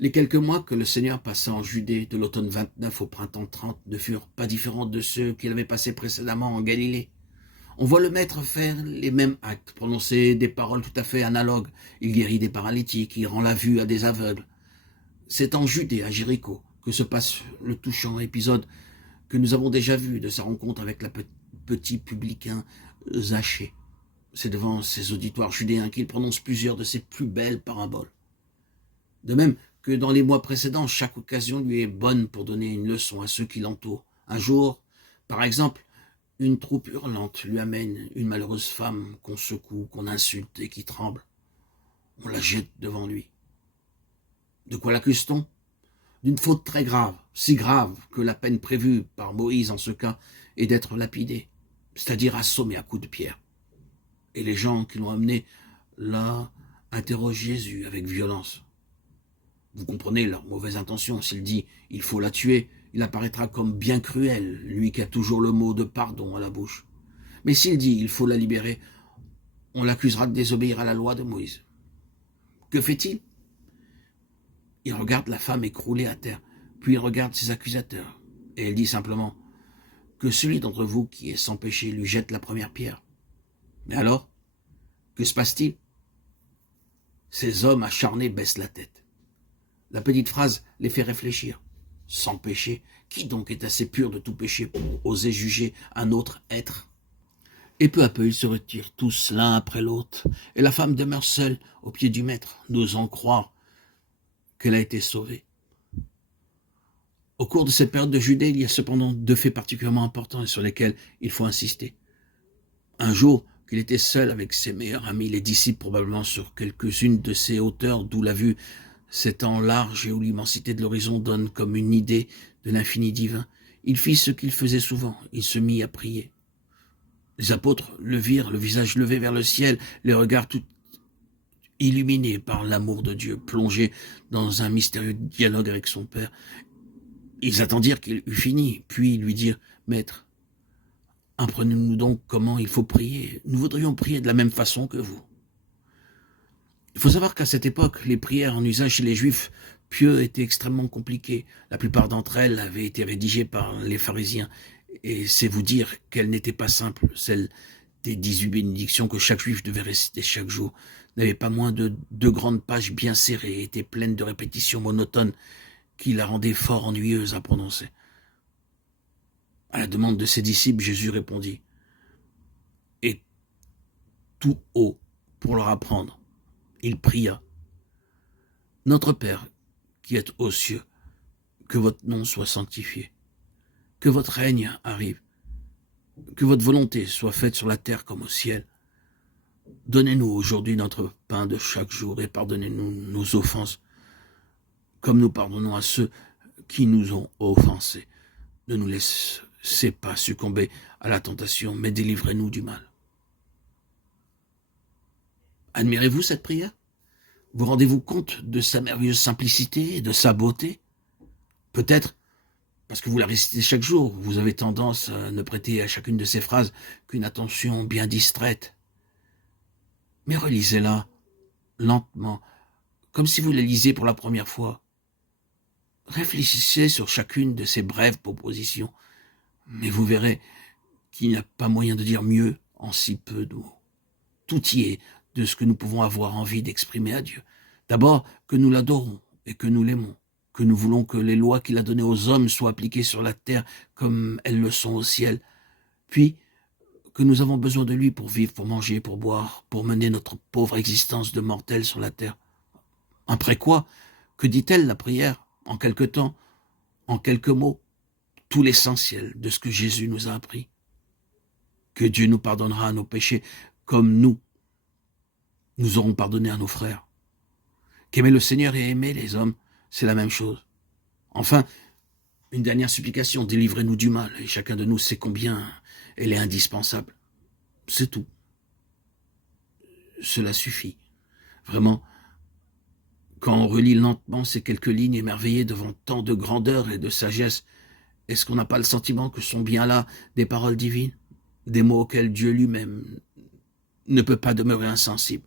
Les quelques mois que le Seigneur passa en Judée de l'automne 29 au printemps 30 ne furent pas différents de ceux qu'il avait passés précédemment en Galilée. On voit le Maître faire les mêmes actes, prononcer des paroles tout à fait analogues. Il guérit des paralytiques, il rend la vue à des aveugles. C'est en Judée, à Jéricho, que se passe le touchant épisode que nous avons déjà vu de sa rencontre avec le petit publicain Zachée. C'est devant ces auditoires judéens qu'il prononce plusieurs de ses plus belles paraboles. De même que dans les mois précédents, chaque occasion lui est bonne pour donner une leçon à ceux qui l'entourent. Un jour, par exemple, une troupe hurlante lui amène une malheureuse femme qu'on secoue, qu'on insulte et qui tremble. On la jette devant lui. De quoi l'accuse-t-on? D'une faute très grave, si grave que la peine prévue par Moïse en ce cas est d'être lapidé, c'est-à-dire assommé à coups de pierre. Et les gens qui l'ont amené là interrogent Jésus avec violence. Vous comprenez leur mauvaise intention. S'il dit « il faut la tuer », il apparaîtra comme bien cruel, lui qui a toujours le mot de pardon à la bouche. Mais s'il dit « il faut la libérer », on l'accusera de désobéir à la loi de Moïse. Que fait-il? Il regarde la femme écroulée à terre, puis il regarde ses accusateurs, et il dit simplement « que celui d'entre vous qui est sans péché lui jette la première pierre ». Mais alors, que se passe-t-il? Ces hommes acharnés baissent la tête. La petite phrase les fait réfléchir. Sans péché, qui donc est assez pur de tout péché pour oser juger un autre être? Et peu à peu, ils se retirent tous l'un après l'autre, et la femme demeure seule au pied du maître, n'osant croire qu'elle a été sauvée. Au cours de cette période de Judée, il y a cependant deux faits particulièrement importants et sur lesquels il faut insister. Un jour, qu'il était seul avec ses meilleurs amis, les disciples probablement sur quelques-unes de ces hauteurs d'où la vue s'étend large et où l'immensité de l'horizon donne comme une idée de l'infini divin, il fit ce qu'il faisait souvent, il se mit à prier. Les apôtres le virent, le visage levé vers le ciel, les regards tout illuminés par l'amour de Dieu, plongés dans un mystérieux dialogue avec son Père. Ils attendirent qu'il eût fini, puis lui dirent « Maître, apprenez-nous donc comment il faut prier. Nous voudrions prier de la même façon que vous. » Il faut savoir qu'à cette époque, les prières en usage chez les Juifs pieux étaient extrêmement compliquées. La plupart d'entre elles avaient été rédigées par les pharisiens. Et c'est vous dire qu'elles n'étaient pas simples. Celles des 18 bénédictions que chaque Juif devait réciter chaque jour n'avaient pas moins de 2 grandes pages bien serrées et étaient pleines de répétitions monotones qui la rendaient fort ennuyeuse à prononcer. À la demande de ses disciples, Jésus répondit « Et tout haut pour leur apprendre. » Il pria. « Notre Père, qui êtes aux cieux, que votre nom soit sanctifié, que votre règne arrive, que votre volonté soit faite sur la terre comme au ciel. Donnez-nous aujourd'hui notre pain de chaque jour et pardonnez-nous nos offenses, comme nous pardonnons à ceux qui nous ont offensés. Ne nous laissez pas succomber à la tentation, mais délivrez-nous du mal. » Admirez-vous cette prière? Vous rendez-vous compte de sa merveilleuse simplicité et de sa beauté? Peut-être, parce que vous la récitez chaque jour, vous avez tendance à ne prêter à chacune de ces phrases qu'une attention bien distraite. Mais relisez-la lentement, comme si vous la lisiez pour la première fois. Réfléchissez sur chacune de ces brèves propositions, mais vous verrez qu'il n'y a pas moyen de dire mieux en si peu de mots. Tout y est de ce que nous pouvons avoir envie d'exprimer à Dieu. D'abord, que nous l'adorons et que nous l'aimons, que nous voulons que les lois qu'il a données aux hommes soient appliquées sur la terre comme elles le sont au ciel, puis que nous avons besoin de lui pour vivre, pour manger, pour boire, pour mener notre pauvre existence de mortels sur la terre. Après quoi, que dit-elle la prière? En quelque temps, en quelques mots, tout l'essentiel de ce que Jésus nous a appris. Que Dieu nous pardonnera nos péchés comme nous aurons pardonné à nos frères. Qu'aimer le Seigneur et aimer les hommes, c'est la même chose. Enfin, une dernière supplication, délivrez-nous du mal, et chacun de nous sait combien elle est indispensable. C'est tout. Cela suffit. Vraiment, quand on relit lentement ces quelques lignes émerveillées devant tant de grandeur et de sagesse, est-ce qu'on n'a pas le sentiment que sont bien là des paroles divines, des mots auxquels Dieu lui-même ne peut pas demeurer insensible?